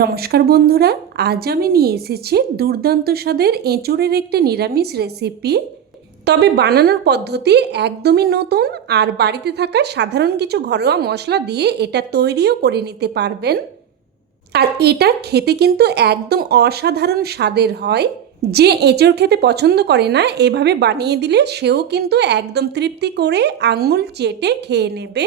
নমস্কার বন্ধুরা, আজ আমি নিয়ে এসেছি দুর্দান্ত স্বাদের এঁচোড়ের একটি নিরামিষ রেসিপি। তবে বানানোর পদ্ধতি একদমই নতুন, আর বাড়িতে থাকা সাধারণ কিছু ঘরোয়া মশলা দিয়ে এটা তৈরিও করে নিতে পারবেন। আর এটা খেতে কিন্তু একদম অসাধারণ স্বাদের হয়। যে এঁচোড় খেতে পছন্দ করে না, এভাবে বানিয়ে দিলে সেও কিন্তু একদম তৃপ্তি করে আঙুল চেটে খেয়ে নেবে।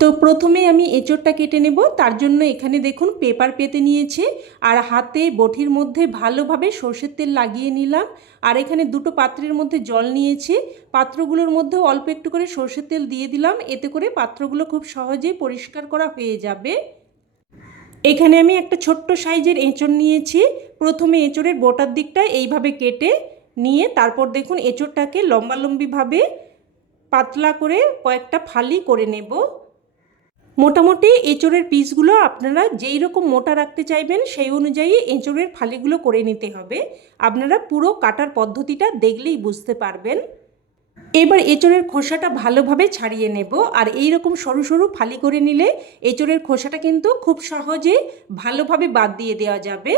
তো প্রথমে আমি এঁচোড়টা কেটে নেব। তার জন্য এখানে দেখুন পেপার পেতে নিয়েছে, আর হাতে বটির মধ্যে ভালোভাবে সর্ষের তেল লাগিয়ে নিলাম। আর এখানে দুটো পাত্রের মধ্যে জল নিয়েছি, পাত্রগুলোর মধ্যে অল্প একটু করে সর্ষের তেল দিয়ে দিলাম। এতে করে পাত্রগুলো খুব সহজেই পরিষ্কার করা হয়ে যাবে। এখানে আমি একটা ছোট্ট সাইজের এঁচোড় নিয়েছি। প্রথমে এঁচোড়ের বোটার দিকটা এইভাবে কেটে নিয়ে তারপর দেখুন এঁচোড়টাকে লম্বালম্বিভাবে পাতলা করে কয়েকটা ফালি করে নেব। মোটামুটি এঁচোড়ের পিসগুলো আপনারা যেই রকম মোটা রাখতে চাইবেন সেই অনুযায়ী এঁচোড়ের ফালিগুলো করে নিতে হবে। আপনারা পুরো কাটার পদ্ধতিটা দেখলেই বুঝতে পারবেন। এবার এঁচোড়ের খোসাটা ভালোভাবে ছাড়িয়ে নেব। আর এই রকম সরু সরু ফালি করে নিলে এঁচোড়ের খোসাটা কিন্তু খুব সহজে ভালোভাবে বাদ দিয়ে দেওয়া যাবে।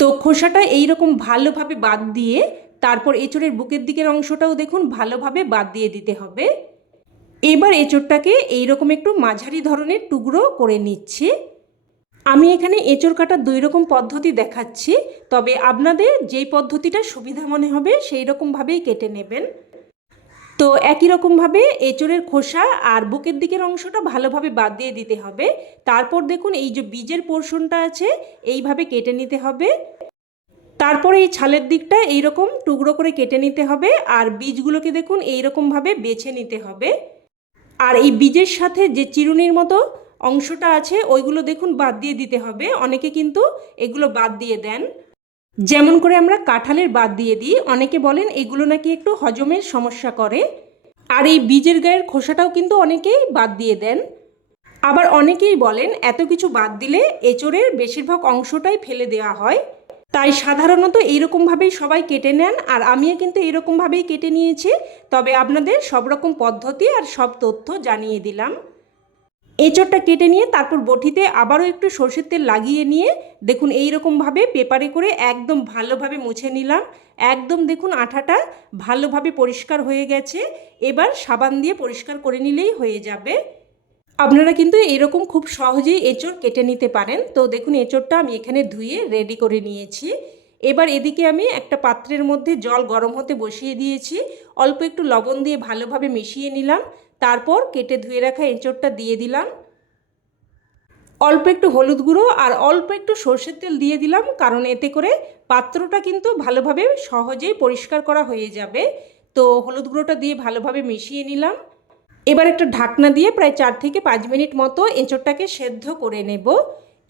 তো খোসাটা এইরকম ভালোভাবে বাদ দিয়ে তারপর এঁচোড়ের বুকের দিকের অংশটাও দেখুন ভালোভাবে বাদ দিয়ে দিতে হবে। এবার এঁচোড়টাকে এইরকম একটু মাঝারি ধরনের টুকরো করে নিচ্ছি। আমি এখানে এঁচোড় কাটার দুই রকম পদ্ধতি দেখাচ্ছি, তবে আপনাদের যেই পদ্ধতিটা সুবিধা মনে হবে সেই রকমভাবেই কেটে নেবেন। তো একই রকমভাবে এঁচোড়ের খোসা আর বুকের দিকের অংশটা ভালোভাবে বাদ দিয়ে দিতে হবে। তারপর দেখুন এই যে বীজের পোর্শনটা আছে এইভাবে কেটে নিতে হবে। তারপরে এই ছালের দিকটা এইরকম টুকরো করে কেটে নিতে হবে, আর বীজগুলোকে দেখুন এইরকমভাবে বেছে নিতে হবে। আর এই বীজের সাথে যে চিরুনির মতো অংশটা আছে ওইগুলো দেখুন বাদ দিয়ে দিতে হবে। অনেকে কিন্তু এগুলো বাদ দিয়ে দেন, যেমন করে আমরা কাঁঠালের বাদ দিয়ে দিই। অনেকে বলেন এগুলো নাকি একটু হজমের সমস্যা করে। আর এই বীজের গায়ের খোসাটাও কিন্তু অনেকেই বাদ দিয়ে দেন। আবার অনেকেই বলেন এত কিছু বাদ দিলে এঁচোড়ের বেশিরভাগ অংশটাই ফেলে দেওয়া হয়। তাই সাধারণত এইরকমভাবেই সবাই কেটে নেন, আর আমিও কিন্তু এইরকমভাবেই কেটে নিয়েছি। তবে আপনাদের সব রকম পদ্ধতি আর সব তথ্য জানিয়ে দিলাম। এঁচোড়টা কেটে নিয়ে তারপর বটিতে আবারও একটু সর্ষের তেল লাগিয়ে নিয়ে দেখুন এইরকমভাবে পেপারে করে একদম ভালোভাবে মুছে নিলাম। একদম দেখুন আঠাটা ভালোভাবে পরিষ্কার হয়ে গেছে। এবার সাবান দিয়ে পরিষ্কার করে নিলেই হয়ে যাবে। আপনারা কিন্তু এরকম খুব সহজেই এঁচোড় কেটে নিতে পারেন। তো দেখুন এঁচোড়টা আমি এখানে ধুয়ে রেডি করে নিয়েছি। এবার এদিকে আমি একটা পাত্রের মধ্যে জল গরম হতে বসিয়ে দিয়েছি। অল্প একটু লবণ দিয়ে ভালোভাবে মিশিয়ে নিলাম। তারপর কেটে ধুয়ে রাখা এঁচোড়টা দিয়ে দিলাম। অল্প একটু হলুদ গুঁড়ো আর অল্প একটু সর্ষের তেল দিয়ে দিলাম, কারণ এতে করে পাত্রটা কিন্তু ভালোভাবে সহজেই পরিষ্কার করা হয়ে যাবে। তো হলুদ গুঁড়োটা দিয়ে ভালোভাবে মিশিয়ে নিলাম। এবার একটা ঢাকনা দিয়ে প্রায় 4 থেকে 5 মিনিট মতো এঁচোড়টাকে সেদ্ধ করে নেব।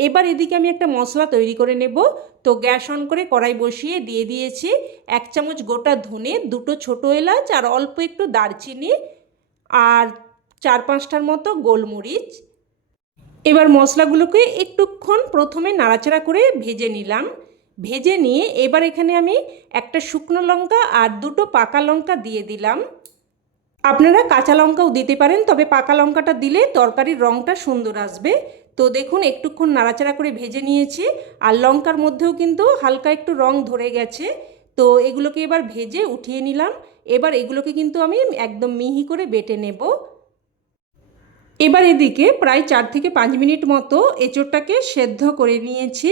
এবার এদিকে আমি একটা মশলা তৈরি করে নেব। তো গ্যাস অন করে কড়াই বসিয়ে দিয়ে দিয়েছি 1 চামচ গোটা ধনে, দুটো ছোটো এলাচ আর অল্প একটু দারচিনি আর 4-5টার মতো গোলমরিচ। এবার মশলাগুলোকে একটুক্ষণ প্রথমে নাড়াচাড়া করে ভেজে নিলাম। ভেজে নিয়ে এবার এখানে আমি একটা শুকনো লঙ্কা আর দুটো পাকা লঙ্কা দিয়ে দিলাম। আপনারা কাঁচা লঙ্কাও দিতে পারেন, তবে পাকা লঙ্কাটা দিলে তরকারির রঙটা সুন্দর আসবে। তো দেখুন একটুক্ষণ নাড়াচাড়া করে ভেজে নিয়েছি, আর লঙ্কার মধ্যেও কিন্তু হালকা একটু রং ধরে গেছে। তো এগুলোকে এবার ভেজে উঠিয়ে নিলাম। এবার এগুলোকে কিন্তু আমি একদম মিহি করে বেটে নেব। এবার এদিকে প্রায় 4 থেকে 5 মিনিট মতো এঁচোড়টাকে সেদ্ধ করে নিয়েছি।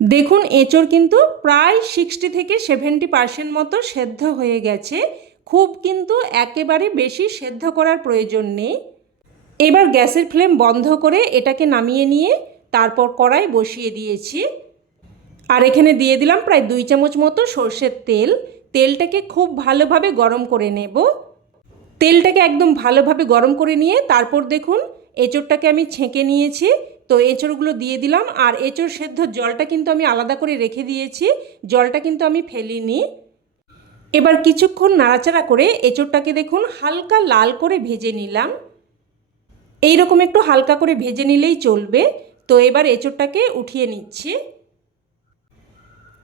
দেখুন এঁচোড় কিন্তু প্রায় 60 থেকে 70% মতো সেদ্ধ হয়ে গেছে। খুব কিন্তু একেবারে বেশি সেদ্ধ করার প্রয়োজন নেই। এবার গ্যাসের ফ্লেম বন্ধ করে এটাকে নামিয়ে নিয়ে তারপর কড়াই বসিয়ে দিয়েছি। আর এখানে দিয়ে দিলাম প্রায় 2 চামচ মতো সর্ষের তেল। তেলটাকে খুব ভালোভাবে গরম করে নেব। তেলটাকে একদম ভালোভাবে গরম করে নিয়ে তারপর দেখুন এঁচোড়টাকে আমি ছেঁকে নিয়েছি। তো এঁচোড়গুলো দিয়ে দিলাম, আর এঁচোড় সেদ্ধ জলটা কিন্তু আমি আলাদা করে রেখে দিয়েছি, জলটা কিন্তু আমি ফেলিনি। এবার কিছুক্ষণ নাড়াচাড়া করে এঁচোড়টাকে দেখুন হালকা লাল করে ভেজে নিলাম। এই রকম একটু হালকা করে ভেজে নিলেই চলবে। তো এবার এঁচোড়টাকে উঠিয়ে নিচ্ছি।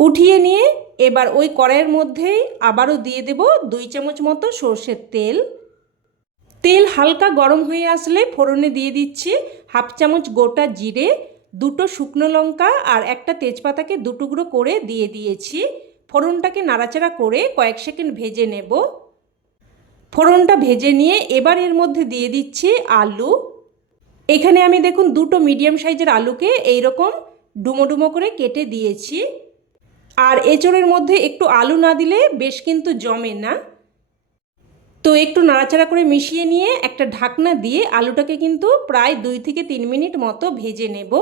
উঠিয়ে নিয়ে এবার ওই কড়াইয়ের মধ্যেই আবারও দিয়ে দেব 2 চামচ মতো সর্ষের তেল। তেল হালকা গরম হয়ে আসলে ফোড়নে দিয়ে দিচ্ছি হাফ চামচ গোটা জিরে, দুটো শুকনো লঙ্কা আর একটা তেজপাতাকে দুটুকরো করে দিয়ে দিয়েছি। ফোড়নটাকে নাড়াচাড়া করে কয়েক সেকেন্ড ভেজে নেব। ফোড়নটা ভেজে নিয়ে এবার এর মধ্যে দিয়ে দিচ্ছি আলু। এখানে আমি দেখুন দুটো মিডিয়াম সাইজের আলুকে এইরকম ডুমো ডুমো করে কেটে দিয়েছি। আর এঁচোড়ের মধ্যে একটু আলু না দিলে বেশ কিন্তু জমে না। তো একটু নাড়াচাড়া করে মিশিয়ে নিয়ে একটা ঢাকনা দিয়ে আলুটাকে কিন্তু প্রায় 2 থেকে 3 মিনিট মতো ভেজে নেব।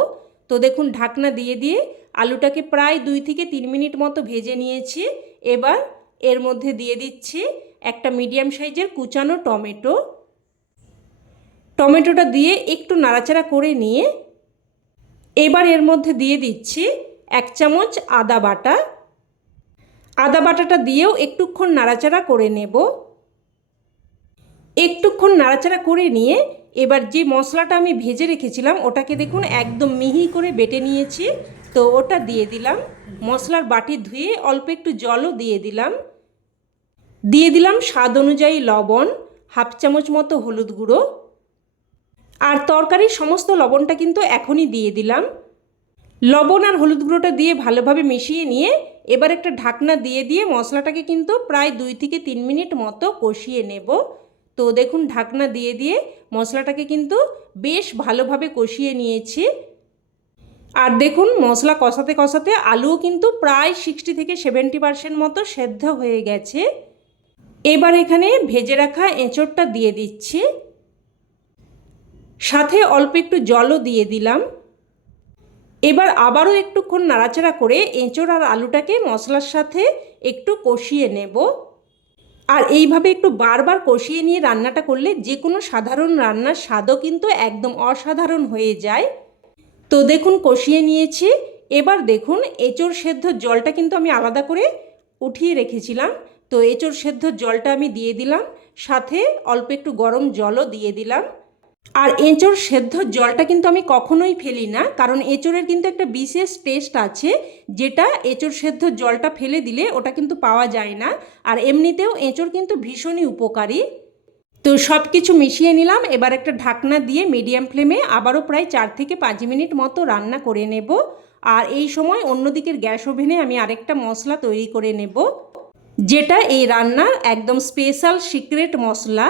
তো দেখুন ঢাকনা দিয়ে দিয়ে আলুটাকে প্রায় 2 থেকে 3 মিনিট মতো ভেজে নিয়েছি। এবার এর মধ্যে দিয়ে দিচ্ছি একটা মিডিয়াম সাইজের কুচানো টমেটো। টমেটোটা দিয়ে একটু নাড়াচাড়া করে নিয়ে এবার এর মধ্যে দিয়ে দিচ্ছি 1 চামচ আদা বাটা। আদা বাটাটা দিয়েও একটুক্ষণ নাড়াচাড়া করে নেব। একটুক্ষণ নাড়াচাড়া করে নিয়ে এবার যে মশলাটা আমি ভেজে রেখেছিলাম ওটাকে দেখুন একদম মিহি করে বেটে নিয়েছি। তো ওটা দিয়ে দিলাম। মশলার বাটি ধুয়ে অল্প একটু জলও দিয়ে দিলাম স্বাদ অনুযায়ী লবণ, হাফ চামচ মতো হলুদ গুঁড়ো। আর তরকারির সমস্ত লবণটা কিন্তু এখনই দিয়ে দিলাম। লবণ আর হলুদ গুঁড়োটা দিয়ে ভালোভাবে মিশিয়ে নিয়ে এবার একটা ঢাকনা দিয়ে দিয়ে মশলাটাকে কিন্তু প্রায় 2 থেকে 3 মিনিট মতো কষিয়ে নেব। তো দেখুন ঢাকনা দিয়ে দিয়ে মশলাটাকে কিন্তু বেশ ভালোভাবে কষিয়ে নিয়েছি। আর দেখুন মশলা কষাতে কষাতে আলুও কিন্তু প্রায় 60 থেকে 70% মতো সেদ্ধ হয়ে গেছে। এবার এখানে ভেজে রাখা এঁচোড়টা দিয়ে দিচ্ছি, সাথে অল্প একটু জলও দিয়ে দিলাম। এবার আবারও একটুক্ষণ নাড়াচাড়া করে এঁচোড় আর আলুটাকে মশলার সাথে একটু কষিয়ে নেব। আর এইভাবে একটু বারবার কষিয়ে নিয়ে রান্নাটা করলে যে কোনো সাধারণ রান্নার স্বাদও কিন্তু একদম অসাধারণ হয়ে যায়। তো দেখুন কষিয়ে নিয়েছি। এবার দেখুন এঁচোড় সেদ্ধর জলটা কিন্তু আমি আলাদা করে উঠিয়ে রেখেছিলাম। তো এঁচোড় সেদ্ধর জলটা আমি দিয়ে দিলাম, সাথে অল্প একটু গরম জলও দিয়ে দিলাম। আর এঁচোড় সেদ্ধর জলটা কিন্তু আমি কখনোই ফেলি না, কারণ এঁচোড়ের কিন্তু একটা বিশেষ টেস্ট আছে যেটা এঁচোড় সেদ্ধর জলটা ফেলে দিলে ওটা কিন্তু পাওয়া যায় না। আর এমনিতেও এঁচোড় কিন্তু ভীষণই উপকারী। তো সব কিছু মিশিয়ে নিলাম। এবার একটা ঢাকনা দিয়ে মিডিয়াম ফ্লেমে আবারও প্রায় 4 থেকে 5 মিনিট মতো রান্না করে নেব। আর এই সময় অন্যদিকের গ্যাস ওভেনে আমি আরেকটা মশলা তৈরি করে নেব, যেটা এই রান্নার একদম স্পেশাল সিক্রেট মশলা।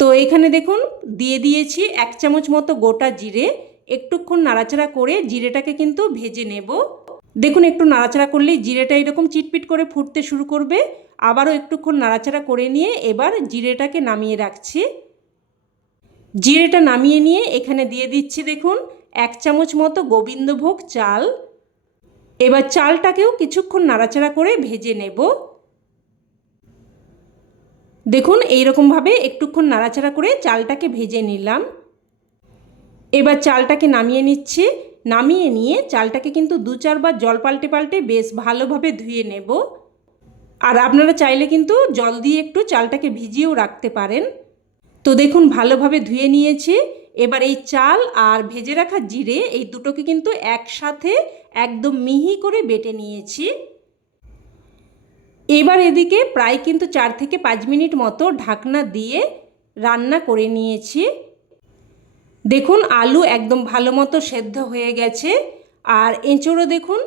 তো এখানে দেখুন দিয়ে দিয়েছি 1 চামচ মতো গোটা জিরে। একটুক্ষণ নাড়াচাড়া করে জিরেটাকে কিন্তু ভেজে নেব। দেখুন একটু নাড়াচাড়া করলেই জিরেটা এরকম চিটপিট করে ফুটতে শুরু করবে। আবারও একটুক্ষণ নাড়াচাড়া করে নিয়ে এবার জিরেটাকে নামিয়ে রাখছি। জিরেটা নামিয়ে নিয়ে এখানে দিয়ে দিচ্ছি দেখুন 1 চামচ মতো গোবিন্দভোগ চাল। এবার চালটাকেও কিছুক্ষণ নাড়াচাড়া করে ভেজে নেব। দেখুন এইরকমভাবে একটুক্ষণ নাড়াচাড়া করে চালটাকে ভেজে নিলাম। এবার চালটাকে নামিয়ে নিচ্ছি। নামিয়ে নিয়ে চালটাকে কিন্তু 2-4 বার জল পাল্টে পাল্টে বেশ ভালোভাবে ধুয়ে নেব। আর আপনারা চাইলে কিন্তু জল দিয়ে একটু চালটাকে ভিজিয়েও রাখতে পারেন। তো দেখুন ভালোভাবে ধুয়ে নিয়েছি। এবার এই চাল আর ভেজে রাখা জিরে এই দুটোকে কিন্তু একসাথে একদম মিহি করে বেটে নিয়েছি। এবার এদিকে প্রায় কিন্তু 4 থেকে 5 মিনিট মতো ঢাকনা দিয়ে রান্না করে নিয়েছি। দেখুন আলু একদম ভালো মতো সেদ্ধ হয়ে গেছে, আর এঁচোড়ও দেখুন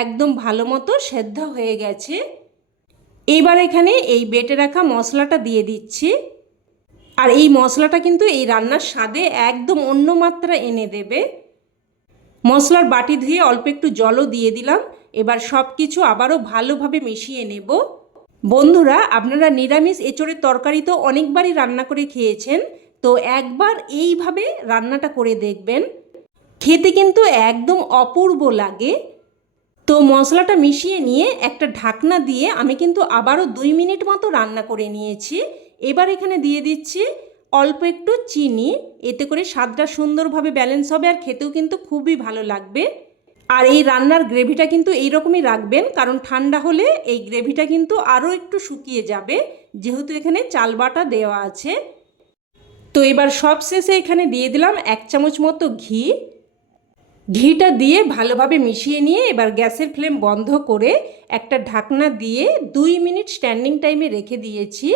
একদম ভালো মতো সেদ্ধ হয়ে গেছে। এবার এখানে এই বেটে রাখা মশলাটা দিয়ে দিচ্ছি। আর এই মশলাটা কিন্তু এই রান্নার স্বাদে একদম অন্য মাত্রা এনে দেবে। মশলার বাটি ধুয়ে অল্প একটু জলও দিয়ে দিলাম। এবার সব কিছু আবারও ভালোভাবে মিশিয়ে নেব। বন্ধুরা, আপনারা নিরামিষ এঁচোড়ের তরকারি তো অনেকবারই রান্না করে খেয়েছেন, তো একবার এইভাবে রান্নাটা করে দেখবেন, খেতে কিন্তু একদম অপূর্ব লাগে। তো মশলাটা মিশিয়ে নিয়ে একটা ঢাকনা দিয়ে আমি কিন্তু আবারও 2 মিনিট মতো রান্না করে নিয়েছি। এবার এখানে দিয়ে দিচ্ছি অল্প একটু চিনি, এতে করে স্বাদটা সুন্দরভাবে ব্যালেন্স হবে আর খেতেও কিন্তু খুবই ভালো লাগবে। আর এই রান্নার গ্রেভিটা কিন্তু এইরকমই রাখবেন, কারণ ঠান্ডা হলে এই গ্রেভিটা কিন্তু আরও একটু শুকিয়ে যাবে, যেহেতু এখানে চাল বাটা দেওয়া আছে। তো এবার সব শেষে এখানে দিয়ে দিলাম 1 চামচ মতো ঘি। ঘিটা দিয়ে ভালোভাবে মিশিয়ে নিয়ে এবার গ্যাসের ফ্লেম বন্ধ করে একটা ঢাকনা দিয়ে 2 মিনিট স্ট্যান্ডিং টাইমে রেখে দিয়েছি।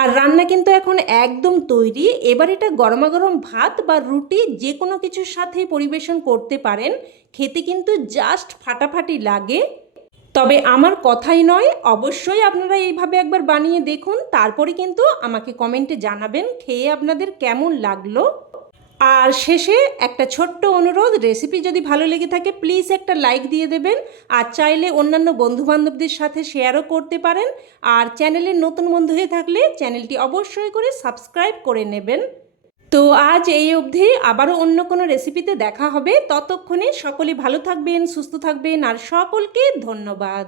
আর রান্না কিন্তু এখন একদম তৈরি। এবার এটা গরমাগরম ভাত বা রুটি যে কোনো কিছুর সাথে পরিবেশন করতে পারেন। খেতে কিন্তু জাস্ট ফাটাফাটি লাগে। তবে আমার কথাই নয়, অবশ্যই আপনারা এইভাবে একবার বানিয়ে দেখুন, তারপরে কিন্তু আমাকে কমেন্টে জানাবেন খেয়ে আপনাদের কেমন লাগলো। আর শেষে একটা ছোট্ট অনুরোধ, রেসিপি যদি ভালো লেগে থাকে প্লিজ একটা লাইক দিয়ে দেবেন। আর চাইলে অন্যান্য বন্ধুবান্ধবদের সাথে শেয়ারও করতে পারেন। আর চ্যানেলের নতুন বন্ধু হয়ে থাকলে চ্যানেলটি অবশ্যই করে সাবস্ক্রাইব করে নেবেন। তো আজ এই অবধি, আবারও অন্য কোনো রেসিপিতে দেখা হবে। ততক্ষণে সকলে ভালো থাকবেন, সুস্থ থাকবেন, আর সকলকে ধন্যবাদ।